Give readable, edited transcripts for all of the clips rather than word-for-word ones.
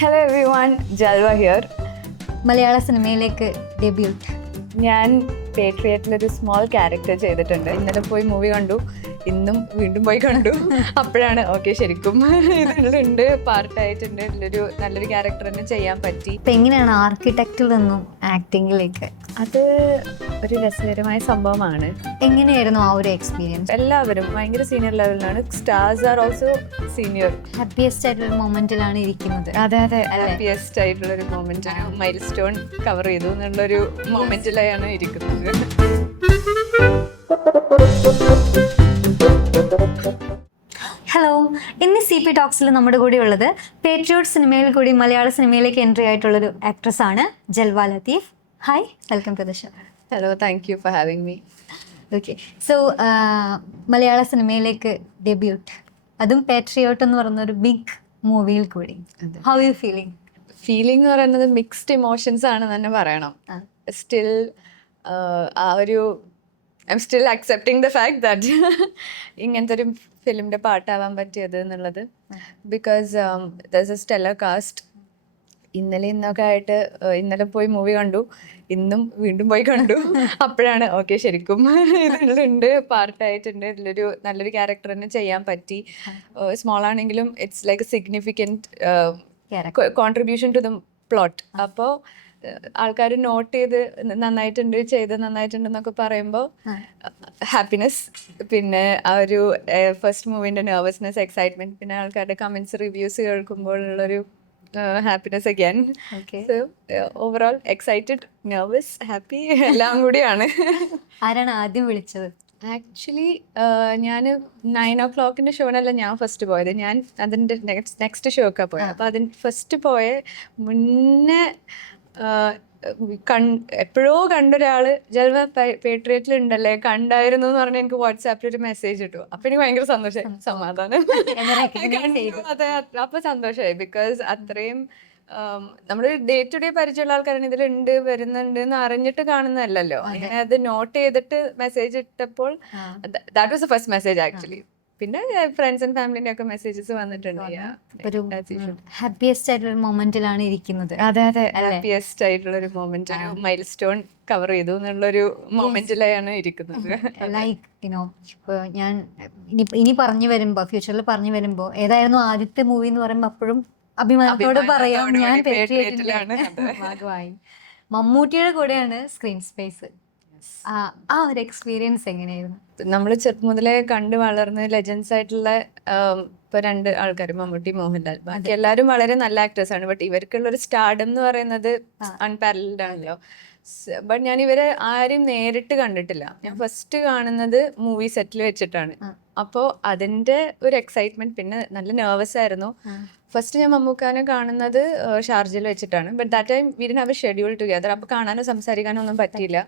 Hello everyone, Jalwa here. Malayala സിനിമയിലേക്ക് debut. ഞാൻ പേട്രിയറ്റിലൊരു small character ചെയ്തിട്ടുണ്ട്. ഇന്നലെ പോയി മൂവി കണ്ടു, ഇന്നും വീണ്ടും പോയി കണ്ടു. അപ്പോഴാണ് ഓക്കെ ശരിക്കും ഇതിലുണ്ട്, പാർട്ടായിട്ടുണ്ട്, ഇതിലൊരു നല്ലൊരു ക്യാരക്ടർ തന്നെ ചെയ്യാൻ പറ്റി. ഇപ്പം എങ്ങനെയാണ് ആർക്കിടെക്റ്റിൽ നിന്നും ആക്ടിങ്ങിലേക്ക്? അത് ഒരു രസകരമായ സംഭവമാണ്. എങ്ങനെയായിരുന്നു ആ ഒരു എക്സ്പീരിയൻസ്? എല്ലാവരും ഭയങ്കര സീനിയർ ലെവലിലാണ്. Stars are also senior. Happiest ആയിട്ടുള്ള മൊമെന്റിലാണ് ഇരിക്കുന്നത്. അതെ അതെ, ഹാപ്പിയസ്റ്റ് ആയിട്ടുള്ള ഒരു മൊമെന്റ്, മൈൽ സ്റ്റോൺ കവർ ചെയ്തു എന്നുള്ളൊരു മൊമെന്റിലാണ് ഇരിക്കുന്നത്. ഹലോ, ഇന്ന് CP ടോക്സിൽ നമ്മുടെ കൂടെ ഉള്ളത് പേട്രിയോട്ട് സിനിമയിൽ കൂടി മലയാള സിനിമയിലേക്ക് എൻട്രി ആയിട്ടുള്ളൊരു ആക്ട്രസ് ആണ് Jalwa Latheef. Hi, welcome to the show. Hello, thank you for having me. Okay, so Malayala സിനിമയിലേക്ക് ഡെബ്യൂട്ട്, അതും പേട്രിയോട്ട് എന്ന് പറയുന്ന ഒരു ബിഗ് മൂവിയിൽ കൂടി. How you feeling? ഫീലിംഗ് എന്ന് പറയുന്നത് മിക്സ്ഡ് ഇമോഷൻസ് ആണ് തന്നെ പറയണം. സ്റ്റിൽ ആ ഒരു I am still accepting the fact that ഇങ്ങനത്തെ ഒരു ഫിലിമിൻ്റെ പാട്ടാവാൻ പറ്റിയത് എന്നുള്ളത്. ബിക്കോസ് ദർസ് എ സ്റ്റെല്ലർ കാസ്റ്റ്. ഇന്നൊക്കെ ആയിട്ട് ഇന്നലെ പോയി മൂവി കണ്ടു, ഇന്നും വീണ്ടും പോയി കണ്ടു. അപ്പോഴാണ് ഓക്കെ ശരിക്കും ഇതിലുണ്ട്, പാർട്ടായിട്ടുണ്ട്, ഇതിലൊരു നല്ലൊരു ക്യാരക്ടർ തന്നെ ചെയ്യാൻ പറ്റി. സ്മോൾ ആണെങ്കിലും it's like a significant contribution to the plot. അപ്പോൾ ആൾക്കാർ നോട്ട് ചെയ്ത് നന്നായിട്ടുണ്ടെന്നൊക്കെ പറയുമ്പോൾ ഹാപ്പിനെസ്, പിന്നെ ആ ഒരു ഫസ്റ്റ് മൂവിൻ്റെ നെർവസ്നെസ്, എക്സൈറ്റ്മെൻറ്റ്, പിന്നെ ആൾക്കാരുടെ കമൻസ്, റിവ്യൂസ് കേൾക്കുമ്പോൾ ഉള്ളൊരു happiness again. So overall excited, nervous, happy എല്ലാം കൂടിയാണ്. ആരാണ് ആദ്യം വിളിച്ചത്? ആക്ച്വലി ഞാൻ 9 o'clock ഷോനല്ല ഞാൻ ഫസ്റ്റ് പോയത്. ഞാൻ അതിൻ്റെ നെക്സ്റ്റ് ഷോക്കാണ് പോയത്. അപ്പോൾ അതിന് ഫസ്റ്റ് പോയ മുന്നേ എപ്പോഴോ കണ്ടൊരാള് ജൽവ പേട്രിയറ്റിൽ ഉണ്ടല്ലേ, കണ്ടായിരുന്നു എന്ന് പറഞ്ഞാൽ എനിക്ക് വാട്സാപ്പിൽ ഒരു മെസ്സേജ് ഇട്ടു. അപ്പൊ എനിക്ക് ഭയങ്കര സന്തോഷമായി, സമാധാനം. അതെ, അപ്പൊ സന്തോഷമായി. ബിക്കോസ് അത്രയും നമ്മള് ഡേ ടു ഡേ പരിചയമുള്ള ആൾക്കാരാണ്, ഇതിലുണ്ട്, വരുന്നുണ്ട് എന്ന് അറിഞ്ഞിട്ട് കാണുന്നതല്ലല്ലോ. അങ്ങനെ അത് നോട്ട് ചെയ്തിട്ട് മെസ്സേജ് ഇട്ടപ്പോൾ that was the first message actually. പിന്നെ ഫ്രണ്ട്സ് ആൻഡ് ഫാമിലിന്റെ ഒക്കെ മെസ്സേജസ് വന്നിട്ടുണ്ട്. ഹാപ്പിയസ്റ്റ് ആയിട്ടുള്ള മൊമെന്റിലാണ് ഇരിക്കുന്നത്. അതെ അതെ, ഹാപ്പിയസ്റ്റ് ആയിട്ടുള്ള ഒരു മൊമെന്റ്, മൈൽ സ്റ്റോൺ കവർ ചെയ്തു എന്നുള്ളൊരു മൊമെന്റിലാണ് ഇരിക്കുന്നത്. ലൈക്ക് യുനോ, ഇപ്പോൾ ഞാൻ ഇനി പറഞ്ഞു വരുമ്പോ, ഫ്യൂച്ചറിൽ പറഞ്ഞു വരുമ്പോ, ഏതായിരുന്നു ആദ്യത്തെ മൂവി എന്ന് പറയുമ്പോ അപ്പോഴും അഭിമാനത്തോടെ പറയാം ഞാൻ പേട്രിയറ്റിലാണ് ഭാഗമായി. മമ്മൂട്ടിയുടെ കൂടെയാണ് സ്ക്രീൻ സ്പേസ്. ആ ഒരു എക്സ്പീരിയൻസ് എങ്ങനെയായിരുന്നു? നമ്മൾ ചെറുപ്പം മുതലേ കണ്ടു വളർന്ന് ലെജൻസ് ആയിട്ടുള്ള ഇപ്പൊ 2 ആൾക്കാർ, മമ്മൂട്ടി, മോഹൻലാൽ, ബാക്കി എല്ലാവരും വളരെ നല്ല ആക്ടേഴ്സ് ആണ്. ബട്ട് ഇവർക്കുള്ള ഒരു സ്റ്റാർഡം എന്ന് പറയുന്നത് അൺപാരലൽഡ് ആണല്ലോ. ബട്ട് ഞാൻ ഇവരെ ആരും നേരിട്ട് കണ്ടിട്ടില്ല. ഞാൻ ഫസ്റ്റ് കാണുന്നത് മൂവി സെറ്റിൽ വെച്ചിട്ടാണ്. അപ്പോൾ അതിൻ്റെ ഒരു എക്സൈറ്റ്മെന്റ്, പിന്നെ നല്ല നെർവസ് ആയിരുന്നു. ഫസ്റ്റ് ഞാൻ മമ്മൂക്കാനെ കാണുന്നത് ഷാർജയിൽ വെച്ചിട്ടാണ്. But that time we didn't have A schedule together. അപ്പോൾ കാണാനോ സംസാരിക്കാനോ ഒന്നും പറ്റിയില്ല.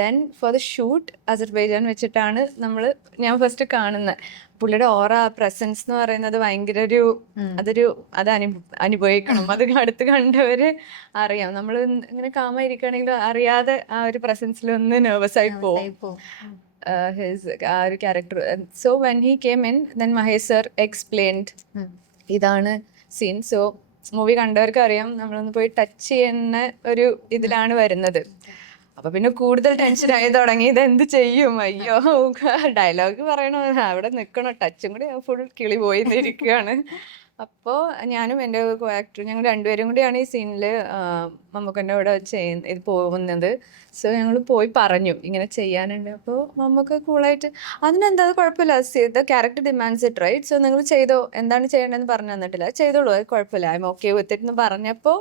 Then for the shoot Azerbaijan വെച്ചിട്ടാണ് ഞാൻ ഫസ്റ്റ് കാണുന്നത്. പുള്ളിയുടെ ഓറ, പ്രസൻസ് എന്ന് പറയുന്നത് ഭയങ്കര അത് അനുഭവിക്കണം. അത് അടുത്ത് കണ്ടവര് അറിയാം. നമ്മൾ ഇങ്ങനെ കാമായിരിക്കുകയാണെങ്കിൽ അറിയാതെ ആ ഒരു പ്രസൻസിലൊന്ന് നെർവസ് ആയി പോകും. ആ ഒരു character. So when he came in, then Mahesh sir explained ഇതാണ് സീൻ. സോ മൂവി കണ്ടവർക്ക് അറിയാം, നമ്മളൊന്ന് പോയി ടച്ച് ചെയ്യുന്ന ഒരു ഇതിലാണ് വരുന്നത്. അപ്പൊ പിന്നെ കൂടുതൽ ടെൻഷൻ ആയി തുടങ്ങി, ഇത് എന്ത് ചെയ്യും, അയ്യോ ഡയലോഗ് പറയണോ, അവിടെ നിൽക്കണോ, ടച്ചും കൂടി ഫുൾ കിളി പോയി ഇരിക്കുകയാണ്. അപ്പോൾ ഞാനും എൻ്റെ കോ ആക്ടറും, ഞങ്ങൾ 2 പേരും കൂടിയാണ് ഈ സീനിൽ മമ്മൂക്കൻ്റെ കൂടെ ഇത് പോകുന്നത്. സോ ഞങ്ങൾ പോയി പറഞ്ഞു ഇങ്ങനെ ചെയ്യാനുണ്ട്. അപ്പോൾ മമ്മൂക്ക കൂളായിട്ട് അതിനെന്താ, അത് കുഴപ്പമില്ല, the character demands it right, so നിങ്ങൾ ചെയ്തോ, എന്താണ് ചെയ്യേണ്ടതെന്ന് പറഞ്ഞു തന്നിട്ടില്ല, ചെയ്തോളൂ, അത് കുഴപ്പമില്ല, I am okay with it എന്ന് പറഞ്ഞപ്പോൾ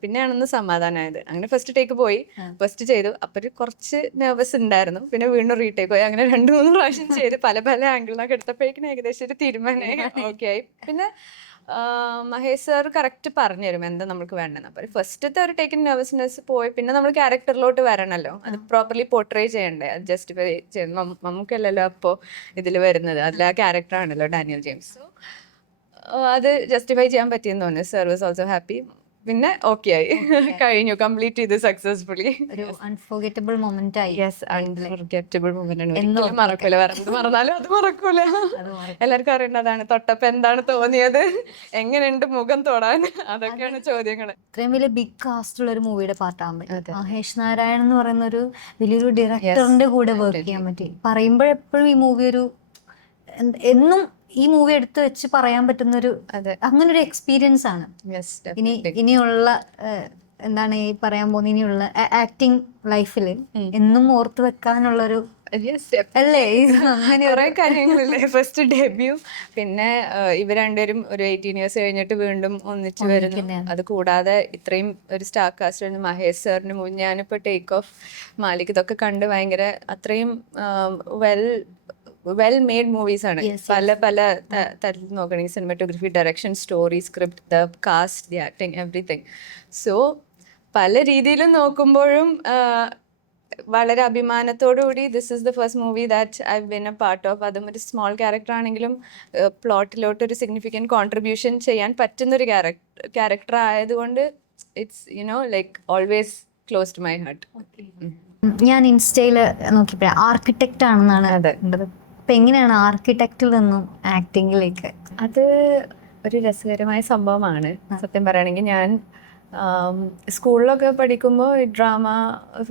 പിന്നെയാണെന്ന് സമാധാനമായത്. അങ്ങനെ ഫസ്റ്റ് ടേക്ക് പോയി, ഫസ്റ്റ് ചെയ്തു. അപ്പൊ കുറച്ച് നെർവസ് ഉണ്ടായിരുന്നു. പിന്നെ വീണ്ടും റീടേക്ക് പോയി. അങ്ങനെ 2-3 പ്രാവശ്യം ചെയ്ത് പല ആംഗിളിലൊക്കെ എടുത്തപ്പോഴേക്കും ഏകദേശം ഒരു തീരുമാനം ഓക്കെ ആയി. പിന്നെ മഹേഷ് സാർ കറക്റ്റ് പറഞ്ഞു തരും എന്താ നമുക്ക് വേണ്ടെന്ന്. അപ്പോൾ ഫസ്റ്റത്തെ ഒരു ടേക്കിൻ നെർവസ്നെസ് പോയി. പിന്നെ നമ്മൾ ക്യാരക്ടറിലോട്ട് വരണല്ലോ, അത് പ്രോപ്പർലി പോർട്രേ ചെയ്യണ്ടേ, അത് ജസ്റ്റിഫൈ ചെയ്യണം. നമുക്കല്ലല്ലോ അപ്പോൾ ഇതിൽ വരുന്നത്, അതിൽ ആ ക്യാരക്ടറാണല്ലോ ഡാനിയൽ ജെയിംസ്. സോ അത് ജസ്റ്റിഫൈ ചെയ്യാൻ പറ്റിയെന്ന് തോന്നുന്നു. Sir was also happy. പിന്നെ ഓക്കെ ആയി. കഴിഞ്ഞു, കംപ്ലീറ്റ് ചെയ്ത് സക്സസ്ഫുള്ളി. ഒരു അൺഫോർഗറ്റബിൾ മൊമെന്റ് ആയി. യെസ്, അൺഫോർഗറ്റബിൾ മൊമെന്റ് ആണ്. എന്നും ഒരിക്കലും മറക്കൂല. വേറെ എന്ത് മറന്നാലും അത് മറക്കൂല. എല്ലാവർക്കും അറിയേണ്ടതാണ്. തൊട്ടപ്പോ എന്താണ് തോന്നിയത്, എങ്ങനെയുണ്ട് മുഖം തൊടാൻ, അതൊക്കെയാണ് ചോദ്യങ്ങൾ. ഇത്രയും വലിയ ബിഗ് കാസ്റ്റ് ഉള്ള ഒരു മൂവിയുടെ പാർട്ടാകുമ്പോൾ മഹേഷ് നാരായണൻ എന്ന് പറയുന്ന ഒരു വലിയൊരു ഡയറക്ടറിന്റെ കൂടെ വർക്ക് ചെയ്യാൻ പറ്റി. പറയുമ്പോഴെപ്പോഴും ഈ മൂവി ഒരു എന്നും ഈ മൂവി എടുത്ത് വെച്ച് പറയാൻ പറ്റുന്ന ഒരു അങ്ങനെ ഒരു എക്സ്പീരിയൻസ് ആണ്. ഇനിയുള്ള എന്താണ് ഈ പറയാൻ പോകുന്നത്, ഇനിയുള്ള ആക്ടിങ് ലൈഫിൽ എന്നും ഓർത്ത് വെക്കാനുള്ള ഒരു അല്ലേ അങ്ങനെ കുറെ കാര്യങ്ങളില്ലേ. ഫസ്റ്റ് ഡെബ്യൂ, പിന്നെ ഇവർ രണ്ടുപേരും ഒരു 18 years കഴിഞ്ഞിട്ട് വീണ്ടും ഒന്നിച്ചു വരുന്നു. അത് കൂടാതെ ഇത്രയും ഒരു സ്റ്റാർ കാസ്റ്റ് മഹേഷ് സാറിന് മുന്നേ ഞാനിപ്പോ ടേക്ക് ഓഫ്, മാലിക്, ഇതൊക്കെ കണ്ട് ഭയങ്കര അത്രയും വെൽ മെയ്ഡ് മൂവീസ് ആണ്. പല പല തരത്തിൽ നോക്കണെങ്കിൽ cinematography, direction, story, script, the cast, the acting, everything. So പല രീതിയിലും നോക്കുമ്പോഴും വളരെ അഭിമാനത്തോടുകൂടി this is the first movie that I been a part of. അതും ഒരു സ്മോൾ ക്യാരക്ടർ ആണെങ്കിലും പ്ലോട്ടിലോട്ട് ഒരു സിഗ്നിഫിക്കൻറ്റ് കോൺട്രിബ്യൂഷൻ ചെയ്യാൻ പറ്റുന്നൊരു ക്യാരക്ടർ ആയതുകൊണ്ട് it's like always close to my heart. ഞാൻ ഇൻസ്റ്റയിൽ നോക്കിയപ്പോഴേ ആർക്കിടെക്റ്റ് ആണെന്നാണ് കണ്ടത്. അപ്പൊ എങ്ങനെയാണ് ആർക്കിടെക്റ്റിൽ നിന്നും ആക്ടിങ്ങിലേക്ക്? അത് ഒരു രസകരമായ സംഭവമാണ് സത്യം പറയുകയാണെങ്കിൽ. ഞാൻ സ്കൂളിലൊക്കെ പഠിക്കുമ്പോൾ ഈ ഡ്രാമ,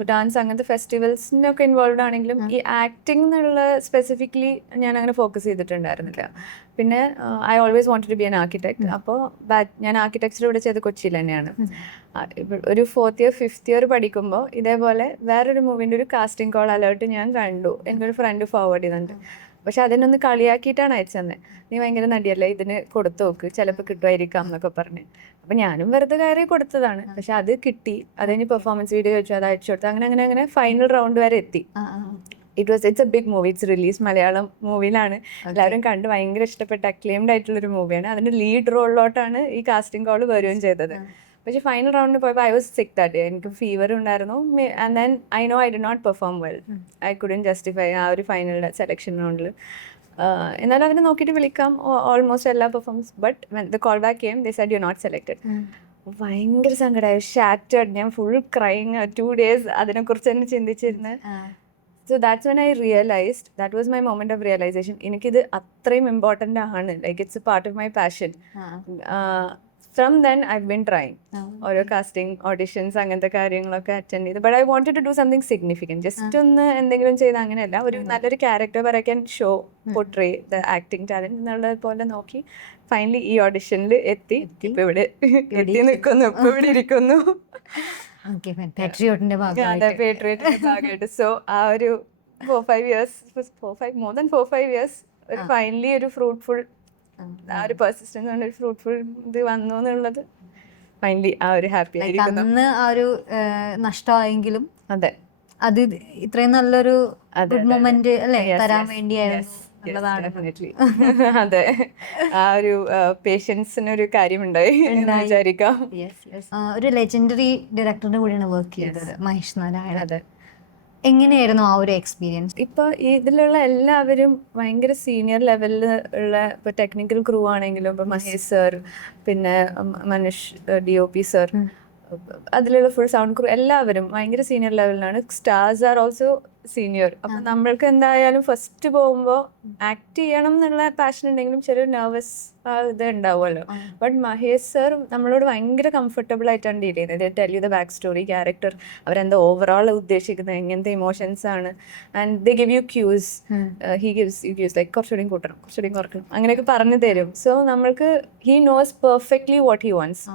ഡാൻസ്, അങ്ങനത്തെ ഫെസ്റ്റിവൽസിനൊക്കെ ഇൻവോൾവ് ആണെങ്കിലും ഈ ആക്ടിംഗ് എന്നുള്ള സ്പെസിഫിക്കലി ഞാൻ അങ്ങനെ ഫോക്കസ് ചെയ്തിട്ടുണ്ടായിരുന്നില്ല. പിന്നെ I always wanted to be an architect. അപ്പോൾ ഞാൻ ആർക്കിടെക്ചർ ഇവിടെ ചെയ്ത് കൊച്ചിയിൽ തന്നെയാണ്. ഒരു 4th year 5th year പഠിക്കുമ്പോൾ ഇതേപോലെ വേറൊരു മൂവിൻ്റെ ഒരു കാസ്റ്റിംഗ് കോൾ അലേർട്ട് ഞാൻ കണ്ടു. എനിക്കൊരു ഫ്രണ്ട് ഫോർവേഡ് ചെയ്തിട്ടുണ്ട്. പക്ഷെ അതിനൊന്ന് കളിയാക്കിയിട്ടാണ് അയച്ചത്. നീ ഭയങ്കര നടിയല്ലേ, ഇതിന് കൊടുത്തു നോക്ക്, ചിലപ്പോൾ കിട്ടുമായിരിക്കാം എന്നൊക്കെ പറഞ്ഞ്. അപ്പം ഞാനും വെറുതെ കയറി കൊടുത്തതാണ്. പക്ഷെ അത് കിട്ടി. അതിന് പെർഫോമൻസ് വീഡിയോ വെച്ചു, അത് അയച്ചു കൊടുത്തു. അങ്ങനെ അങ്ങനെ അങ്ങനെ ഫൈനൽ റൗണ്ട് വരെ എത്തി. It's a big movie. It's release Malayalam മൂവിയിലാണ്. എല്ലാവരും കണ്ട് ഭയങ്കര ഇഷ്ടപ്പെട്ട അക്ലെയിംഡ് ആയിട്ടുള്ളൊരു മൂവിയാണ്. അതിൻ്റെ ലീഡ് റോളിലോട്ടാണ് ഈ കാസ്റ്റിംഗ് കോൾ വരികയും ചെയ്തത്. പക്ഷെ ഫൈനൽ റൗണ്ടിൽ പോയപ്പോൾ I was sick that day. എനിക്ക് ഫീവർ ഉണ്ടായിരുന്നു. And then I did not perform well. I couldn't justify ആ ഒരു ഫൈനൽ സെലക്ഷൻ റൗണ്ടിൽ. എന്നാലും അതിനെ നോക്കിയിട്ട് വിളിക്കാം ഓൾമോസ്റ്റ് എല്ലാ performance. But the call back came, they said you not selected. ഭയങ്കര സങ്കടമായി, ഷാറ്റേഡ്. ഞാൻ ഫുൾ ക്രൈങ് 2 days അതിനെക്കുറിച്ച് തന്നെ ചിന്തിച്ചിരുന്നു. So that's when I realised, that was my moment of realisation. എനിക്കിത് അത്രയും ഇമ്പോർട്ടൻ്റ് ആണ്. Like it's a part of my passion. From then I've been trying ഓരോ കാസ്റ്റിംഗ് ഓഡിഷൻസ് അങ്ങനത്തെ കാര്യങ്ങളൊക്കെ അറ്റൻഡ് ചെയ്ത്. But I wanted to do something significant. Just ഒന്ന് എന്തെങ്കിലും ചെയ്ത് അങ്ങനെയല്ല, ഒരു നല്ലൊരു ക്യാരക്ടർ വരയ്ക്കാൻ show portray the acting talent എന്നുള്ളത് പോലെ നോക്കി ഫൈനലി ഈ ഓഡിഷനിൽ എത്തി. ഇപ്പം ഇവിടെ എത്തി നിൽക്കുന്നു, ഇപ്പം ഇവിടെ ഇരിക്കുന്നു. പാട്രിയോട്ടിന്റെ ഭാഗമായിട്ട്. സോ ആ ഒരു 4-5 years, more than 4-5 years, finally ഒരു ഫ്രൂട്ട്ഫുൾ, ആ ഒരു പെർസിസ്റ്റൻസ് കൊണ്ട് ഒരു ഫ്രൂട്ട്ഫുൾ ഇത് വന്നു എന്നുള്ളത് ഫൈനലി ആ ഒരു ഹാപ്പി ആയിരിക്കുന്നു. അന്ന് ആ ഒരു നഷ്ടമായെങ്കിലും അതെ, അത് ഇത്രയും നല്ലൊരു ഗുഡ് മൊമെന്റ് അല്ലേ തരാൻ വേണ്ടിയായിരുന്നു. അതെ, ആ ഒരു പേഷ്യൻസിനൊരു കാര്യമുണ്ടായി എന്ന് വിചാരിക്കാം. ഒരു ലെജൻഡറി ഡയറക്ടറുടെ കൂടെയാണ് വർക്ക് ചെയ്തത് മഹേഷ് നാരായണൻ. അതെ, എങ്ങനെയായിരുന്നു ആ ഒരു എക്സ്പീരിയൻസ്? ഇപ്പോൾ ഇതിലുള്ള എല്ലാവരും ഭയങ്കര സീനിയർ ലെവലിൽ ഉള്ള, ഇപ്പോൾ ടെക്നിക്കൽ ക്രൂ ആണെങ്കിലും ഇപ്പോൾ മഹേഷ് സർ, പിന്നെ മനീഷ് DOP സർ, അതിലുള്ള ഫുൾ സൗണ്ട് ക്രൂ എല്ലാവരും ഭയങ്കര സീനിയർ ലെവലിലാണ്. Stars are also senior. അപ്പം നമ്മൾക്ക് എന്തായാലും ഫസ്റ്റ് പോകുമ്പോൾ ആക്ട് ചെയ്യണം എന്നുള്ള പാഷൻ ഉണ്ടെങ്കിലും ചെറിയൊരു നെർവസ് ഇത് ഉണ്ടാവുമല്ലോ. ബട്ട് മഹേഷ് സർ നമ്മളോട് ഭയങ്കര കംഫർട്ടബിൾ ആയിട്ടാണ് ഡീൽ ചെയ്യുന്നത്. Tell you the back story, character, അവരെന്താ ഓവറോൾ ഉദ്ദേശിക്കുന്നത്, എങ്ങനത്തെ ഇമോഷൻസ് ആണ്. And they give you cues. He gives you cues like കുറച്ചുകൂടി കൂട്ടണം, കുറച്ചുകൂടി കുറക്കണം, അങ്ങനെയൊക്കെ പറഞ്ഞു തരും. സോ നമ്മൾക്ക് he knows perfectly what he wants.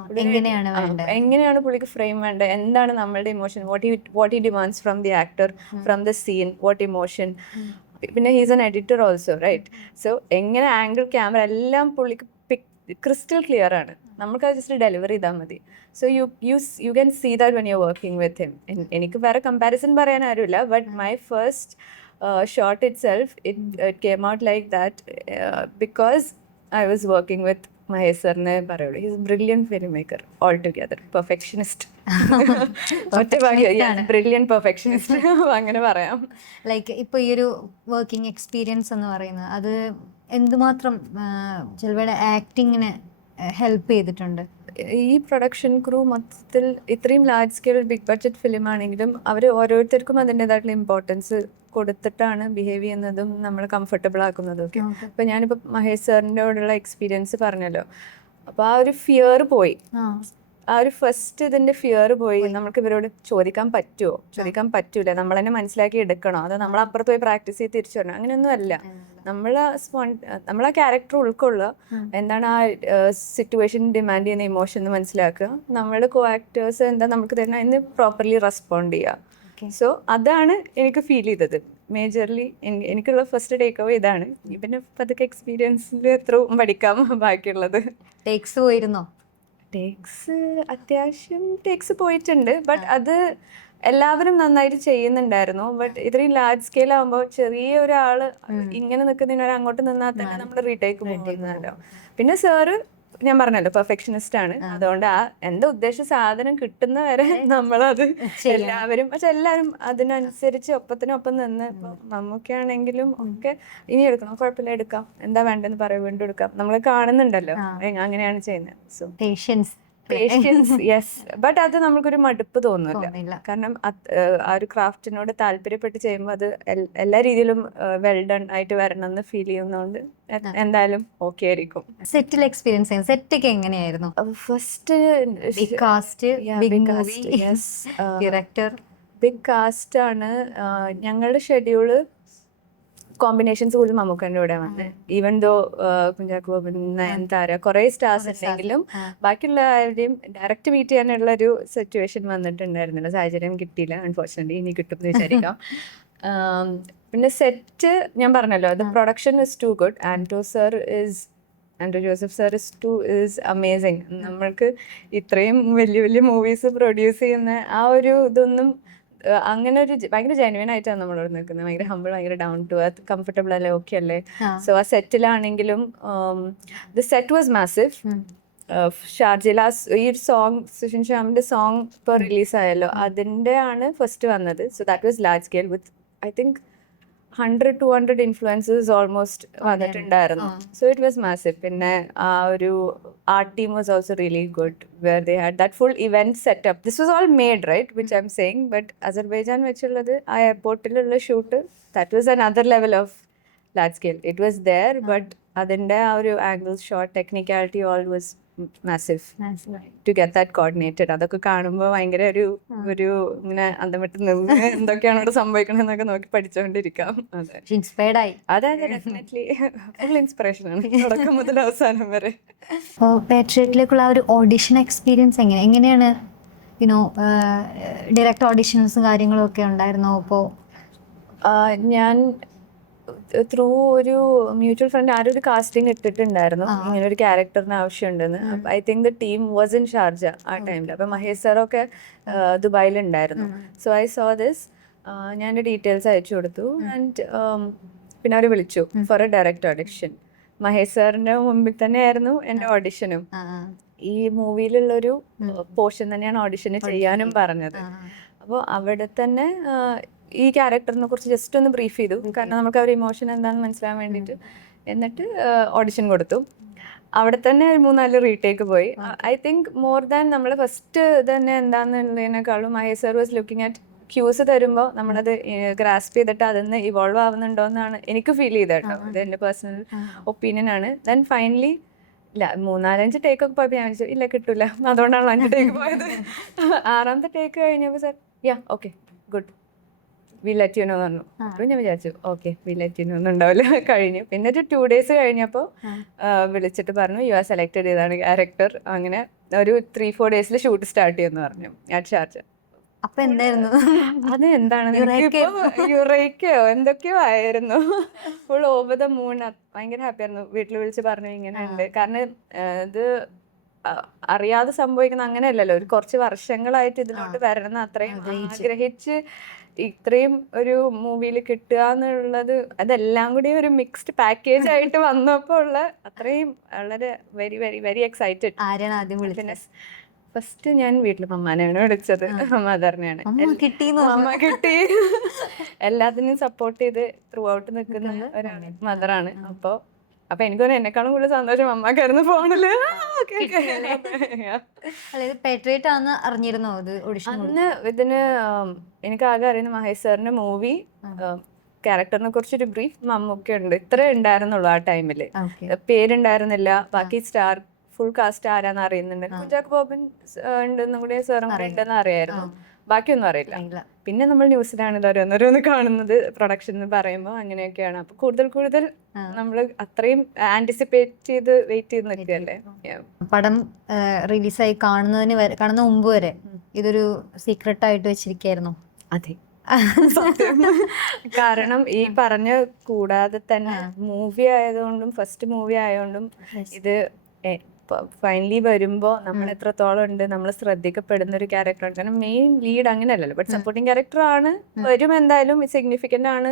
എങ്ങനെയാണ് പുള്ളിക്ക് ഫ്രെയിം വേണ്ടത്, എന്താണ് നമ്മളുടെ emotion, what he demands from the actor, from the scene, what emotion. പിന്നെ he's an editor also, right? So എങ്ങനെ ആംഗിൾ, ക്യാമറ എല്ലാം പുള്ളിക്ക് ക്രിസ്റ്റൽ ക്ലിയർ ആണ്. നമുക്കത് ജസ്റ്റ് ഡെലിവർ ചെയ്താൽ മതി. So you can see that when you are working with him. എനിക്ക് വേറെ കമ്പാരിസൺ പറയാൻ ആരുമില്ല. But my first shot itself, it came out like that because I was working with Mahesh സാറിനെ പറയുള്ളൂ. He's brilliant film maker all together. Perfectionist, brilliant perfectionist അങ്ങനെ പറയാം. Like ഇപ്പോൾ ഈ ഒരു വർക്കിംഗ് എക്സ്പീരിയൻസ് എന്ന് പറയുന്നത് അത് എന്തുമാത്രം ചിലവരുടെ ആക്ടിങ്ങിനെ ഹെൽപ്പ് ചെയ്തിട്ടുണ്ട്? ഈ പ്രൊഡക്ഷൻ ക്രൂ മൊത്തത്തിൽ ഇത്രയും large scale big budget film ആണെങ്കിലും അവർ ഓരോരുത്തർക്കും അതിൻ്റെതായിട്ടുള്ള ഇമ്പോർട്ടൻസ് കൊടുത്തിട്ടാണ് ബിഹേവ് ചെയ്യുന്നതും നമ്മൾ കംഫർട്ടബിൾ ആക്കുന്നതും ഒക്കെ. അപ്പോൾ ഞാനിപ്പോൾ മഹേഷ് സാറിൻ്റെ കൂടെയുള്ള എക്സ്പീരിയൻസ് പറഞ്ഞല്ലോ, അപ്പോൾ ആ ഒരു ഫിയർ പോയി. ആ ഒരു ഫസ്റ്റ് ഇതിന്റെ ഫിയർ പോയി. നമുക്ക് ഇവരോട് ചോദിക്കാൻ പറ്റുമോ, ചോദിക്കാൻ പറ്റൂല, നമ്മൾ തന്നെ മനസ്സിലാക്കി എടുക്കണോ, അതോ നമ്മൾ അപ്പുറത്ത് പോയി പ്രാക്ടീസ് ചെയ്ത് തിരിച്ചു വരണം, അങ്ങനെയൊന്നും അല്ല. നമ്മൾ ആ ക്യാരക്ടർ ഉൾക്കൊള്ളുക, എന്താണ് ആ സിറ്റുവേഷൻ ഡിമാൻഡ് ചെയ്യുന്ന ഇമോഷൻ എന്ന് മനസ്സിലാക്കുക, നമ്മൾ കോ ആക്ടേഴ്സ് എന്താ നമുക്ക് തരുന്ന എന്ന് പ്രോപ്പർലി റെസ്പോണ്ട് ചെയ്യുക. സോ അതാണ് എനിക്ക് ഫീൽ ചെയ്തത് മേജർലി. എനിക്കുള്ള ഫസ്റ്റ് ടേക്ക് അവേ ഇതാണ്. പിന്നെ പതുക്കെ എക്സ്പീരിയൻസിൽ എത്രയും പഠിക്കാം ബാക്കിയുള്ളത്. ടേക്സ് പോയിരുന്നോ? ടേക്സ് അത്യാവശ്യം ടേക്സ് പോയിട്ടുണ്ട്, ബട്ട് അത് എല്ലാവരും നന്നായിട്ട് ചെയ്യുന്നുണ്ടായിരുന്നു. ബട്ട് ഇത്രയും ലാർജ് സ്കെയിൽ ആകുമ്പോൾ ചെറിയ ഒരാള് ഇങ്ങനെ നിൽക്കുന്നതിന് അങ്ങോട്ട് നിന്നാൽ തന്നെ നമ്മൾ റീടേക്ക് പോകുന്നുണ്ടോ. പിന്നെ സാറ് ഞാൻ പറഞ്ഞല്ലോ പെർഫെക്ഷനിസ്റ്റ് ആണ്. അതുകൊണ്ട് ആ എന്താ ഉദ്ദേശ സാധനം കിട്ടുന്ന വരെ നമ്മളത് എല്ലാവരും അതിനനുസരിച്ച് ഒപ്പത്തിനൊപ്പം നിന്ന്. ഇപ്പം നമുക്കാണെങ്കിലും ഒക്കെ ഇനി എടുക്കണം, കുഴപ്പമില്ല എടുക്കാം, എന്താ വേണ്ടെന്ന് പറയും, വീണ്ടും എടുക്കാം, നമ്മൾ കാണുന്നുണ്ടല്ലോ അങ്ങനെയാണ് ചെയ്യുന്നത്. So patients yes. ബട്ട് അത് നമുക്കൊരു മടുപ്പ് തോന്നില്ല, കാരണം ആ ഒരു ക്രാഫ്റ്റിനോട് താല്പര്യപ്പെട്ട് ചെയ്യുമ്പോൾ അത് എല്ലാ രീതിയിലും വെൽ ഡൺ ആയിട്ട് വരണം എന്ന് ഫീൽ ചെയ്യുന്നതുകൊണ്ട് എന്തായാലും ഓക്കെ ആയിരിക്കും. സെറ്റിൽ എക്സ്പീരിയൻസ് സെറ്റൊക്കെ എങ്ങനെയായിരുന്നു? First big cast, big movie, director, big cast ആണ്. ഞങ്ങളുടെ ഷെഡ്യൂള് കോമ്പിനേഷൻസ് കൂടുതൽ മമ്മൂക്കൻ്റെ കൂടെ വന്നത്. ഈവൻ ദോ കുഞ്ചാക്കോ ബോബൻ, നയൻതാര, കുറേ സ്റ്റാർസ് ഉണ്ടെങ്കിലും ബാക്കിയുള്ള ആരുടെയും ഡയറക്റ്റ് മീറ്റ് ചെയ്യാനുള്ള ഒരു സിറ്റുവേഷൻ വന്നിട്ടുണ്ടായിരുന്നില്ല, സാഹചര്യം കിട്ടിയില്ല. അൺഫോർച്ചുനേറ്റ്ലി ഇനി കിട്ടും എന്ന് വിചാരിക്കാം. പിന്നെ സെറ്റ് ഞാൻ പറഞ്ഞല്ലോ, the production is too good. Andrew Joseph sir is amazing. നമ്മൾക്ക് ഇത്രയും വലിയ വലിയ മൂവീസ് പ്രൊഡ്യൂസ് ചെയ്യുന്ന ആ ഒരു ഇതൊന്നും അങ്ങനെ ഒരു ഭയങ്കര ജെന്യുവൻ ആയിട്ടാണ് നമ്മളോട് നിൽക്കുന്നത്. ഭയങ്കര ഹമ്പിൾ, ഭയങ്കര ഡൗൺ ടു എർത്ത്, കംഫർട്ടബിൾ അല്ലേ, ഓക്കെ അല്ലേ. സോ ആ സെറ്റിലാണെങ്കിലും ദ സെറ്റ് വാസ് മാസീവ്. ഷാർജയിൽ ഈ ഒരു സോങ്, സുഷിൻ ശ്യാമിന്റെ സോങ് ഇപ്പോൾ റിലീസായല്ലോ, അതിൻ്റെ ആണ് ഫസ്റ്റ് വന്നത്. So that was large scale with I think 100-200 influencers almost വന്നിട്ടുണ്ടായിരുന്നു. So it was massive. പിന്നെ ആ ഒരു art team was also really good, where they had that full event setup. This was all made right, which I am saying. But Azerbaijan വെച്ചുള്ളത് ആ എയർപോർട്ടിലുള്ള shoot, that was another level of large scale. It was there, but അതിൻ്റെ ആ ഒരു angle shot, technicality, all was massive to get that coordinated. അതൊക്കെ കാണുമ്പോൾ ഭയങ്കര ഒരു ഇങ്ങനെ അന്തം വിട്ട് നിന്ന് എന്തൊക്കെയാണ് ഇവിടെ സംഭവിക്കണമെന്നൊക്കെ നോക്കി പഠിച്ചുകൊണ്ടിരിക്കാം. അതെ, ഇൻസ്പയർഡ് ആയി. അതെ, ഡെഫിനറ്റ്ലി ഫുൾ ഇൻസ്പിറേഷൻ ആണ് തുടക്കം മുതൽ അവസാനം വരെ. പാട്രിയറ്റിലേക്കുള്ള ഒരു ഓഡിഷൻ എക്സ്പീരിയൻസ് എങ്ങനെയാണ്? യുനോ ഡയറക്റ്റ് ഓഡിഷൻസും കാര്യങ്ങളും ഒക്കെ ഉണ്ടായിരുന്നോ? അപ്പോൾ ഞാൻ ത്രൂ ഒരു മ്യൂച്വൽ ഫ്രണ്ട് ആരും ഒരു കാസ്റ്റിംഗ് ഇട്ടിട്ടുണ്ടായിരുന്നു, ഇങ്ങനെ ഒരു ക്യാരക്ടറിന് ആവശ്യമുണ്ടെന്ന്. I think the team was in Sharjah ആ ടൈമിൽ. അപ്പം മഹേഷ് സാറൊക്കെ ദുബായിലുണ്ടായിരുന്നു. സോ ഐ സോ ദിസ്, ഞാൻ എൻ്റെ ഡീറ്റെയിൽസ് അയച്ചു കൊടുത്തു. ആൻഡ് പിന്നെ അവർ വിളിച്ചു for a direct audition. Mahesh സാറിൻ്റെ മുമ്പിൽ തന്നെയായിരുന്നു എൻ്റെ ഓഡിഷനും. ഈ മൂവിയിലുള്ളൊരു പോർഷൻ തന്നെയാണ് ഓഡിഷന് ചെയ്യാനും പറഞ്ഞത്. അപ്പോൾ അവിടെ തന്നെ ഈ ക്യാരക്ടറിനെ കുറിച്ച് ജസ്റ്റ് ഒന്ന് ബ്രീഫ് ചെയ്തു, കാരണം നമുക്ക് അവരുടെ ഇമോഷൻ എന്താണെന്ന് മനസ്സിലാൻ വേണ്ടിയിട്ട്. എന്നിട്ട് ഓഡിഷൻ കൊടുത്തു. അവിടെ തന്നെ 3-4 റീടേക്ക് പോയി. ഐ തിങ്ക് മോർ ദാൻ നമ്മൾ ഫസ്റ്റ് തന്നെ എന്താണെന്നുള്ളതിനേക്കാളും Mahesh sir was looking at cues തരുമ്പോൾ നമ്മളത് ഗ്രാസ്പ് ചെയ്തിട്ട് അതിന്ന് ഇവോൾവ് ആവുന്നുണ്ടോ എന്നാണ് എനിക്ക് ഫീൽ ചെയ്തത് കേട്ടോ. ഇത് എൻ്റെ പേഴ്സണൽ ഒപ്പീനിയൻ ആണ്. ദെൻ ഫൈനലി ഇല്ല 3-4-5 ടേക്കൊക്കെ പോയപ്പോൾ ഞാൻ വിളിച്ചു ഇല്ല കിട്ടൂല, അതുകൊണ്ടാണ് 5 ടേക്ക് പോയത്. 6ാമത്തെ ടേക്ക് കഴിഞ്ഞപ്പോൾ sir okay good, we let you know എന്ന് പറഞ്ഞു. അപ്പോൾ ഞാൻ വിചാരിച്ചു okay we let you know ഒന്നും ഉണ്ടാവില്ല. കഴിഞ്ഞു. പിന്നെ ഒരു 2 days കഴിഞ്ഞപ്പോൾ വിളിച്ചിട്ട് പറഞ്ഞു യു ആർ സെലക്റ്റഡ് ചെയ്താണ് ക്യാരക്ടർ. അങ്ങനെ ഒരു 3-4 days ഷൂട്ട് സ്റ്റാർട്ട് ചെയ്യുമെന്ന് പറഞ്ഞു അറ്റ് ഷാർജ. അപ്പൊ എന്തായിരുന്നു അത്? എന്താണ് യുറേക്കയോ എന്തൊക്കെയോ ആയിരുന്നു. Full over the moon. ഭയങ്കര ഹാപ്പി ആയിരുന്നു. വീട്ടിൽ വിളിച്ച് പറഞ്ഞു ഇങ്ങനെ ഉണ്ട്. കാരണം ഇത് അറിയാതെ സംഭവിക്കുന്ന അങ്ങനെയല്ലല്ലോ, ഒരു കുറച്ച് വർഷങ്ങളായിട്ട് ഇതിലോട്ട് വരണം, അത്രയും ആഗ്രഹിച്ച് ഇത്രയും ഒരു മൂവിയിൽ കിട്ടുക എന്നുള്ളത്, അതെല്ലാം കൂടി ഒരു മിക്സ്ഡ് പാക്കേജ് ആയിട്ട് വന്നപ്പോൾ ഉള്ള അത്രയും വളരെ വെരി വെരി വെരി എക്സൈറ്റഡ്. പിന്നെ ഫസ്റ്റ് ഞാൻ വീട്ടിൽ മമ്മാനെയാണ് വിളിച്ചത്, മദറിനെയാണ്. മമ്മ കിട്ടി. എല്ലാത്തിനും സപ്പോർട്ട് ചെയ്ത് ത്രൂ ഔട്ട് നിൽക്കുന്ന ഒരാണ് മദറാണ്. അപ്പോൾ അപ്പൊ എനിക്ക് തോന്നുന്നു എന്നെക്കാളും കൂടുതൽ സന്തോഷം അമ്മക്കായിരുന്നു ഫോണില്. അതായത് പേട്രിയറ്റ് ആണെന്ന് അറിഞ്ഞിരുന്നോ അത് ഓഡിഷൻ? അന്ന് ഇതിന് എനിക്ക് ആകെ അറിയുന്ന മഹേഷ് സാറിന്റെ മൂവി ക്യാരക്ടറിനെ കുറിച്ചൊരു ബ്രീഫ് മമ്മൂക്ക ഉണ്ട്, ഇത്രേ ഉണ്ടായിരുന്നുള്ളൂ ആ ടൈമില്. പേരുണ്ടായിരുന്നില്ല. ബാക്കി സ്റ്റാർ ഫുൾ കാസ്റ്റ് ആരാന്ന് അറിയുന്നുണ്ട്. കുഞ്ചാക്കോ ബോബൻ ഉണ്ടെന്നും കൂടി സാറും കൂടെ ഉണ്ടെന്ന് അറിയായിരുന്നു. ബാക്കിയൊന്നും അറിയില്ല. പിന്നെ നമ്മൾ ന്യൂസിലാണ് ഇത് ഓരോന്നോരോന്ന് കാണുന്നത്, പ്രൊഡക്ഷൻ എന്ന് പറയുമ്പോൾ അങ്ങനെയൊക്കെയാണ്. അപ്പൊ കൂടുതൽ നമ്മൾ അത്രയും ആന്റിസിപ്പേറ്റ് ചെയ്ത് വെയിറ്റ് ചെയ്ത് നിൽക്കുകയല്ലേ. പടം റിലീസായി കാണുന്ന മുമ്പ് വരെ ഇതൊരു സീക്രട്ട് ആയിട്ട് വെച്ചിരിക്കായിരുന്നു? അതെ, കാരണം ഈ പറഞ്ഞ കൂടാതെ തന്നെ മൂവി ആയതുകൊണ്ടും ഫസ്റ്റ് മൂവി ആയതുകൊണ്ടും ഇത് ഫൈനലി വരുമ്പോ നമ്മൾ എത്രത്തോളം ഉണ്ട്, നമ്മൾ ശ്രദ്ധിക്കപ്പെടുന്ന ഒരു ക്യാരക്ടറാണ്. കാരണം മെയിൻ ലീഡ് അങ്ങനെയല്ലല്ലോ, ബട്ട് സപ്പോർട്ടിങ് ക്യാരക്ടർ ആണ്. വരും എന്തായാലും സിഗ്നിഫിക്കന്റ് ആണ്.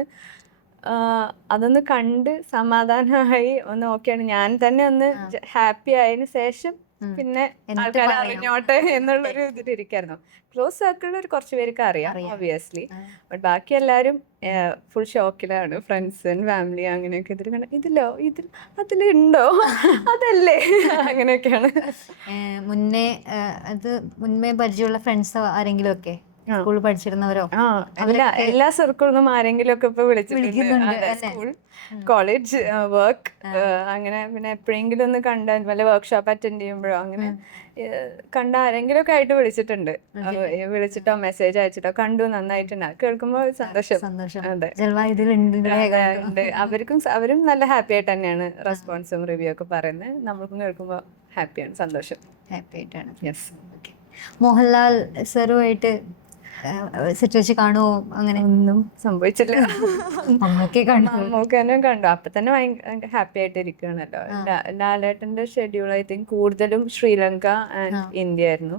അതൊന്ന് കണ്ട് സമാധാനമായി ഒന്ന് ഓക്കെയാണ്. ഞാൻ തന്നെ ഒന്ന് ഹാപ്പി ആയതിനു ശേഷം പിന്നെ ആൾക്കാരെ അറിഞ്ഞോട്ടെ എന്നുള്ളൊരു ഇതിലിരിക്കായിരുന്നു. ക്ലോസ് സർക്കിളിൽ ഒരു കുറച്ച് പേർക്ക് അറിയാം ഒബിയസ്ലി, ബട്ട് ബാക്കി എല്ലാവരും ഫുൾ ഷോക്കിലാണ്. ഫ്രണ്ട്സ് ആൻഡ് ഫാമിലി അങ്ങനെയൊക്കെ ഇതിൽ കണ്ട അതിലുണ്ടോ അതല്ലേ അങ്ങനെയൊക്കെയാണ്. മുന്നേ പരിചയമുള്ള ഫ്രണ്ട്സ് ആരെങ്കിലും ഒക്കെ സ്കൂളിൽ പഠിച്ചിരുന്നവരോ? എല്ലാ സർക്കിളിലും ആരെങ്കിലും ഒക്കെ ഇപ്പൊ വിളിച്ചിട്ടുണ്ട്. സ്കൂൾ, കോളേജ്, വർക്ക് അങ്ങനെ. പിന്നെ എപ്പോഴെങ്കിലും ഒന്ന് കണ്ട വല്ല വർക്ക്ഷോപ്പ് അറ്റൻഡ് ചെയ്യുമ്പോഴോ അങ്ങനെ കണ്ട ആരെങ്കിലും ഒക്കെ ആയിട്ട് വിളിച്ചിട്ടുണ്ട്. വിളിച്ചിട്ടോ മെസ്സേജ് അയച്ചിട്ടോ കണ്ടു നന്നായിട്ടുണ്ട് കേൾക്കുമ്പോൾ സന്തോഷം. അതെ, അവരും നല്ല ഹാപ്പി ആയിട്ട് തന്നെയാണ് റെസ്പോൺസും റിവ്യൂ ഒക്കെ പറയുന്നത്. നമ്മൾക്കും കേൾക്കുമ്പോൾ ഹാപ്പിയാണ്, സന്തോഷം, ഹാപ്പി ആയിട്ടാണ്. യെസ്. മോഹൻലാൽ സാറുമായിട്ട് സെറ്റ് വെച്ച് കാണുമോ? അങ്ങനെ ഒന്നും സംഭവിച്ചില്ല. മമ്മൂക്കനെ കണ്ടു, അപ്പൊ തന്നെ ഭയങ്കര ഹാപ്പി ആയിട്ട് ഇരിക്കുകയാണല്ലോ. ലാലേട്ടന്റെ ഷെഡ്യൂൾ ഐ തിങ്ക് കൂടുതലും ശ്രീലങ്ക ആൻഡ് ഇന്ത്യ ആയിരുന്നു.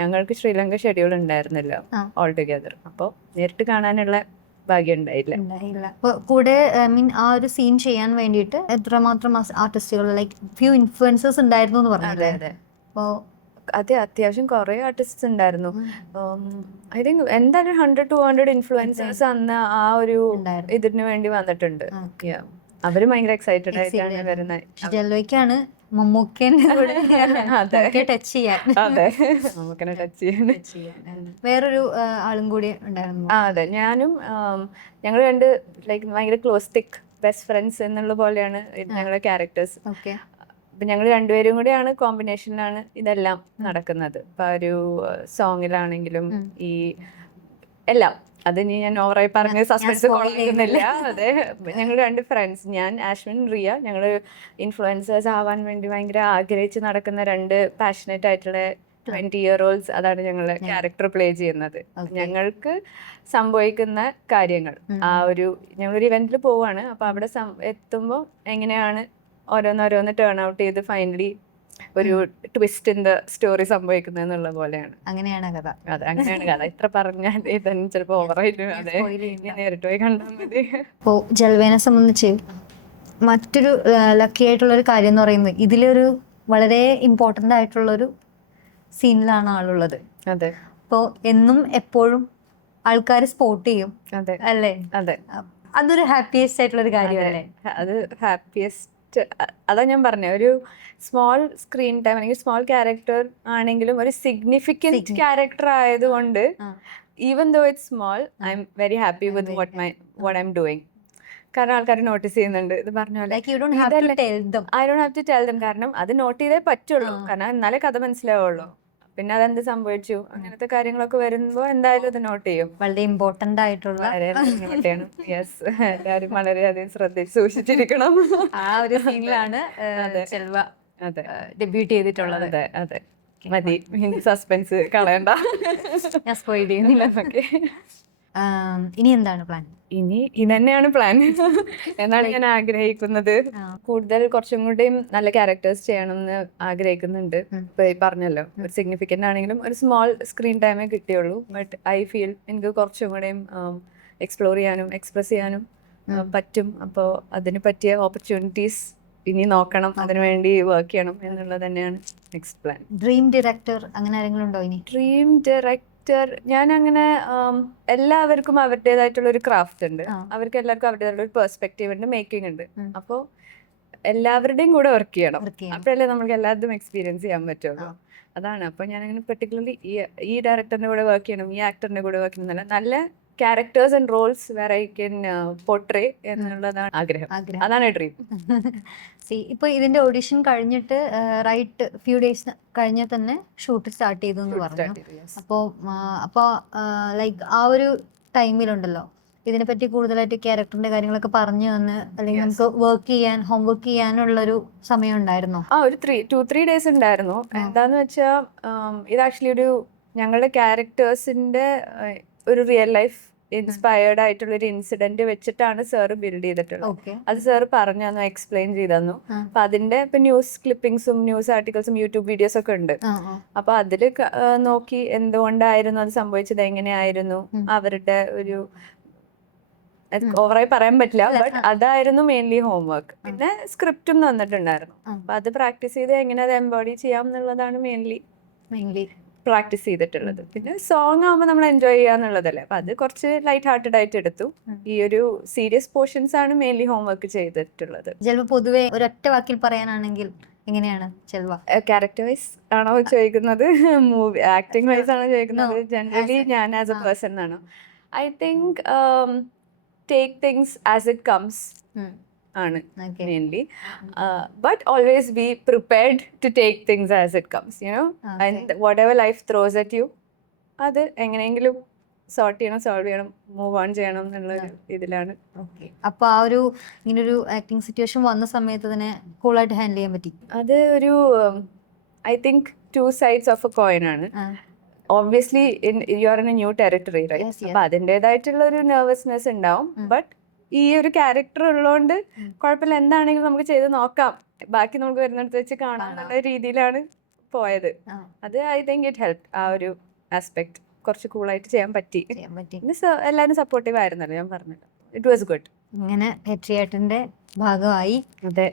ഞങ്ങൾക്ക് ശ്രീലങ്ക ഷെഡ്യൂൾ ഉണ്ടായിരുന്നില്ല ഓൾ ടുഗെദർ. അപ്പൊ നേരിട്ട് കാണാനുള്ള ഭാഗ്യം ഉണ്ടായില്ല. കൂടെ ആ ഒരു സീൻ ചെയ്യാൻ വേണ്ടിയിട്ട് എത്രമാത്രം ആർട്ടിസ്റ്റുകൾ, ലൈക്ക് ഫ്യൂ ഇൻഫ്ലുവൻസേഴ്സ് ഉണ്ടായിരുന്നു എന്ന് പറഞ്ഞില്ലേ? അപ്പോ അതെ, അത്യാവശ്യം കുറെ ആർട്ടിസ്റ്റ് ഉണ്ടായിരുന്നു. ഐ തിങ്ക് എന്തായാലും 100-200 ഇൻഫ്ലുവൻസേഴ്സ് അന്ന് ആ ഒരു ഇതിന് വേണ്ടി വന്നിട്ടുണ്ട്. അവര് ഭയങ്കര എക്സൈറ്റഡ് ആയിട്ടാണ് വരുന്നത്. ജല്ലോയ്ക്കാണ് മമ്മൂക്കനെ ടച്ച് ചെയ്യാൻ വേറൊരു ആളും കൂടി ഉണ്ടായിരുന്നു. അതെ, ഞാനും ഞങ്ങൾ രണ്ട് ലൈക്ക് ഭയങ്കര ക്ലോസ് തിക് ബെസ്റ്റ് ഫ്രണ്ട്സ് എന്നുള്ള പോലെയാണ് ഞങ്ങളുടെ ക്യാരക്ടേഴ്സ്. അപ്പൊ ഞങ്ങൾ രണ്ടുപേരും കൂടെയാണ് കോമ്പിനേഷനിലാണ് ഇതെല്ലാം നടക്കുന്നത്. ഇപ്പൊ ഒരു സോങ്ങിലാണെങ്കിലും ഈ എല്ലാം അത് ഞാൻ ഓവറായി പറഞ്ഞ് സസ്പെൻസ് കൊള്ളുന്നില്ല. അതെ, ഞങ്ങൾ രണ്ട് ഫ്രണ്ട്സ്, ഞാൻ ആശ്വിൻ, റിയ, ഞങ്ങൾ ഇൻഫ്ലുവൻസേഴ്സ് ആവാൻ വേണ്ടി ഭയങ്കര ആഗ്രഹിച്ച് നടക്കുന്ന രണ്ട് പാഷനേറ്റ് ആയിട്ടുള്ള 20-year-olds. അതാണ് ഞങ്ങളെ ക്യാരക്ടർ പ്ലേ ചെയ്യുന്നത്. ഞങ്ങൾക്ക് സംഭവിക്കുന്ന കാര്യങ്ങൾ ഞങ്ങളൊരു ഇവന്റിൽ പോവാണ്. അപ്പൊ അവിടെ എത്തുമ്പോൾ എങ്ങനെയാണ് ഓരോന്നോരോന്ന് ടേൺ ഔട്ട് ചെയ്ത് ഫൈനലി ഒരു ട്വിസ്റ്റ് ഇൻ ദ സ്റ്റോറി സംഭവിക്കുന്നത് എന്നുള്ള പോലെയാണ്. അങ്ങനെയാണ് കഥ. അതെ, അങ്ങനെയാണ് കഥ. ഇത്ര പറഞ്ഞാൽ ഇതന്നെ ചിലപ്പോ ഓവറായിട്ട്. അതെ, നേരിട്ട് പോയി കണ്ടാൽ മതി. ഇപ്പോ ജൽവേനെ സംബന്ധിച്ച് മറ്റൊരു ലക്കി ആയിട്ടുള്ള ഒരു കാര്യം എന്ന് പറയുന്നത്, ഇതിലൊരു വളരെ ഇമ്പോർട്ടന്റ് ആയിട്ടുള്ളൊരു സീനിലാണ് ആളുള്ളത്. അതെ, അപ്പോൾ എന്നും എപ്പോഴും ആൾക്കാർ സ്പോട്ട് ചെയ്യും. അതെ അല്ലേ? അതെ, അതൊരു ഹാപ്പിയസ്റ്റ് ആയിട്ടുള്ള ഒരു കാര്യമല്ലേ? അത് ഹാപ്പിയസ്റ്റ്. അതാ ഞാൻ പറഞ്ഞ, ഒരു സ്മോൾ സ്ക്രീൻ ടൈം അല്ലെങ്കിൽ സ്മോൾ ക്യാരക്ടർ ആണെങ്കിലും ഒരു സിഗ്നിഫിക്കന്റ് ക്യാരക്ടർ ആയതുകൊണ്ട് even though it's small, I am very happy with what I am doing. കാരണം ആൾക്കാർ നോട്ടീസ് ചെയ്യുന്നുണ്ട്. ഇത് പറഞ്ഞ പോലെ I don't have to tell them. കാരണം അത് നോട്ട് ചെയ്തേ പറ്റുള്ളൂ. കാരണം എന്നാലേ കഥ മനസ്സിലാവുള്ളൂ. പിന്നെ അതെന്ത് സംഭവിച്ചു അങ്ങനത്തെ കാര്യങ്ങളൊക്കെ വരുമ്പോ എന്തായാലും ഇത് നോട്ട് ചെയ്യും. വളരെ ഇമ്പോർട്ടന്റ് ആയിട്ടുള്ള യെസ്, എല്ലാവരും വളരെയധികം ശ്രദ്ധിച്ച് സൂക്ഷിച്ചിരിക്കണം. ആ ഒരു സീനിലാണ് സെൽവ ഡെബ്യൂട്ട് ചെയ്തിട്ടുള്ളത്. അതെ അതെ, മതി, സസ്പെൻസ് കളയണ്ട, ഞാൻ സ്പോയിൽ ചെയ്യുന്നില്ല. ഇനി എന്താണ് പ്ലാൻ? ഇനി ഇതന്നെയാണ് പ്ലാൻ എന്നാണ് ഞാൻ ആഗ്രഹിക്കുന്നത്. കൂടുതൽ കുറച്ചും കൂടിയും നല്ല ക്യാരക്ടേഴ്സ് ചെയ്യണമെന്ന് ആഗ്രഹിക്കുന്നുണ്ട്. ഇപ്പൊ ഈ പറഞ്ഞല്ലോ, ഒരു സിഗ്നിഫിക്കന്റ് ആണെങ്കിലും ഒരു സ്മോൾ സ്ക്രീൻ ടൈമേ കിട്ടിയുള്ളൂ. ബട്ട് ഐ ഫീൽ എനിക്ക് കുറച്ചും കൂടെയും എക്സ്പ്ലോർ ചെയ്യാനും എക്സ്പ്രസ് ചെയ്യാനും പറ്റും. അപ്പോൾ അതിന് പറ്റിയ ഓപ്പർച്യൂണിറ്റീസ് ഇനി നോക്കണം, അതിനുവേണ്ടി വർക്ക് ചെയ്യണം എന്നുള്ളത് തന്നെയാണ് നെക്സ്റ്റ് പ്ലാൻ. ഡ്രീം ഡയറക്ടർ അങ്ങനെ ആരെങ്കിലും ഉണ്ടോ ഇനി? ഡ്രീം ഡയറക്ടർ ഞാൻ അങ്ങനെ എല്ലാവർക്കും അവരുടേതായിട്ടുള്ള ഒരു ക്രാഫ്റ്റ് ഉണ്ട്. അവർക്ക് എല്ലാവർക്കും അവരുടേതായിട്ടുള്ള ഒരു പെർസ്പെക്റ്റീവ് ഉണ്ട്, മേക്കിംഗ് ഉണ്ട്. അപ്പോൾ എല്ലാവരുടെയും കൂടെ വർക്ക് ചെയ്യണം. Work ചെയ്യണം. അപ്പോഴല്ലേ നമുക്ക് എല്ലാതും എക്സ്പീരിയൻസ് ചെയ്യാൻ പറ്റുള്ളൂ. അതാണ്. അപ്പൊ ഞാൻ അങ്ങനെ പെർട്ടിക്കുലർലി ഈ ഡയറക്ടറിന്റെ കൂടെ വർക്ക് ചെയ്യണം, ഈ ആക്ടറിന്റെ കൂടെ വർക്ക് ചെയ്യണം, നല്ല characters and roles where I can portray എന്നുള്ളതാണ് ആഗ്രഹം. അതാണ് ഡ്രീം. ഇപ്പൊ ഇതിന്റെ ഓഡിഷൻ കഴിഞ്ഞിട്ട് റൈറ്റ് ഫ്യൂ ഡേയ്സ് കഴിഞ്ഞ തന്നെ ഷൂട്ട് സ്റ്റാർട്ട് ചെയ്തു എന്ന് പറഞ്ഞു. അപ്പോ ലൈക്ക് ആ ഒരു ടൈമിലുണ്ടല്ലോ ഇതിനെപ്പറ്റി കൂടുതലായിട്ട് ക്യാരക്ടറിന്റെ കാര്യങ്ങളൊക്കെ പറഞ്ഞു തന്ന് അല്ലെങ്കിൽ നമുക്ക് വർക്ക് ചെയ്യാൻ ഹോംവർക്ക് ചെയ്യാനുള്ളൊരു സമയം ഉണ്ടായിരുന്നോ? ഒരു 2-3 ഡേയ്സ് ഉണ്ടായിരുന്നു. എന്താന്ന് വെച്ചാൽ ഇത് ആക്ച്വലി ഒരു ഞങ്ങളുടെ ക്യാരക്ടേഴ്സിന്റെ ഒരു റിയൽ ലൈഫ് ഇൻസ്പയർഡ് ആയിട്ടുള്ള ഒരു ഇൻസിഡന്റ് വെച്ചിട്ടാണ് സാറ് ബിൽഡ് ചെയ്തിട്ടുള്ളത്. അത് സാറ് പറഞ്ഞു തന്നു, എക്സ്പ്ലെയിൻ ചെയ്തു തന്നു. അപ്പൊ അതിന്റെ ഇപ്പൊ ന്യൂസ് ക്ലിപ്പിംഗ്സും ന്യൂസ് ആർട്ടിക്കിൾസും യൂട്യൂബ് വീഡിയോസ് ഒക്കെ ഉണ്ട്. അപ്പൊ അതില് നോക്കി എന്തുകൊണ്ടായിരുന്നു അത് സംഭവിച്ചത്, എങ്ങനെയായിരുന്നു അവരുടെ ഒരു ഓവറായി പറയാൻ പറ്റില്ല, ബട്ട് അതായിരുന്നു മെയിൻലി ഹോംവർക്ക്. പിന്നെ സ്ക്രിപ്റ്റും തന്നിട്ടുണ്ടായിരുന്നു. അപ്പൊ അത് പ്രാക്ടീസ് ചെയ്ത് എങ്ങനെ അത് എംബോഡി ചെയ്യാം എന്നുള്ളതാണ് മെയിൻലി പ്രാക്ടീസ് ചെയ്തിട്ടുള്ളത്. പിന്നെ സോങ് ആകുമ്പോൾ നമ്മൾ എൻജോയ് ചെയ്യാന്നുള്ളതല്ലേ, അപ്പൊ അത് കുറച്ച് ലൈറ്റ് ഹാർട്ടഡ് ആയിട്ട് എടുത്തു. ഈ ഒരു സീരിയസ് പോർഷൻസ് ആണ് മെയിൻലി ഹോംവർക്ക് ചെയ്തിട്ടുള്ളത്. ചിലപ്പോൾ പൊതുവെ ഒരൊറ്റ വാക്കിൽ പറയാനാണെങ്കിൽ എങ്ങനെയാണ് ചെൽവ? ക്യാരക്ടർ വൈസ് ആണോ ചോദിക്കുന്നത്, മൂവി ആക്ടിങ് വൈസ് ആണോ ചോദിക്കുന്നത്? ജനറലി ഞാൻ ആസ് എ പേഴ്സൺ ആണോ, I think take things as it comes ആണ് mainly, but always be prepared to take things as it comes, you know, and whatever life throws at you അത് എങ്ങനെയെങ്കിലും sort ചെയ്യണം, solve ചെയ്യണം, move on ചെയ്യണം എന്നുള്ള ഇതിലാണ്. അപ്പൊ ആ ഒരു ഇങ്ങനൊരു ആക്ടിങ് സിറ്റുവേഷൻ വന്ന സമയത്ത് തന്നെ കൂളായിട്ട് ഹാൻഡിൽ ചെയ്യാൻ പറ്റി? അത് ഒരു I think 2 sides of a coin ആണ്. Obviously you are in a new territory, right? അപ്പൊ അതിൻ്റെതായിട്ടുള്ള ഒരു നെർവസ്നെസ് ഉണ്ടാവും. ബട്ട് ഈ ഒരു ക്യാരക്ടർ ഉള്ളതുകൊണ്ട് കുഴപ്പമില്ല, എന്താണെങ്കിലും നമുക്ക് ചെയ്ത് നോക്കാം, ബാക്കി നമുക്ക് വരുന്നിടത്ത് വെച്ച് കാണാം എന്നുള്ള രീതിയിലാണ് പോയത്. അത് ഐ തിങ്ക് ഇറ്റ് ഹെൽപ്. ആ ഒരു ആസ്പെക്ട് കുറച്ച് കൂളായിട്ട് ചെയ്യാൻ പറ്റി. എല്ലാവരും സപ്പോർട്ടീവ് ആയിരുന്നല്ലോ, ഞാൻ പറഞ്ഞത്. It was good. ഇങ്ങനെ ഹെട്രിയേട്ടന്റെ ഭാഗമായി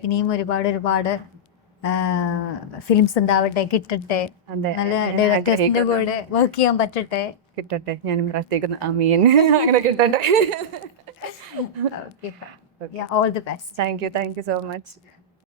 ഇനിയും ഒരുപാട് ഫിലിംസ് ഉണ്ടാവട്ടെ, കിട്ടട്ടെ, നല്ല ഡയറക്ടേഴ്സിന്റെ കൂടെ വർക്ക് ചെയ്യാൻ കിട്ടട്ടെ. ഞാനും പ്രാർത്ഥിക്കുന്നു, ആമീൻ, അങ്ങനെ കിട്ടട്ടെ. All the best. Thank you so much.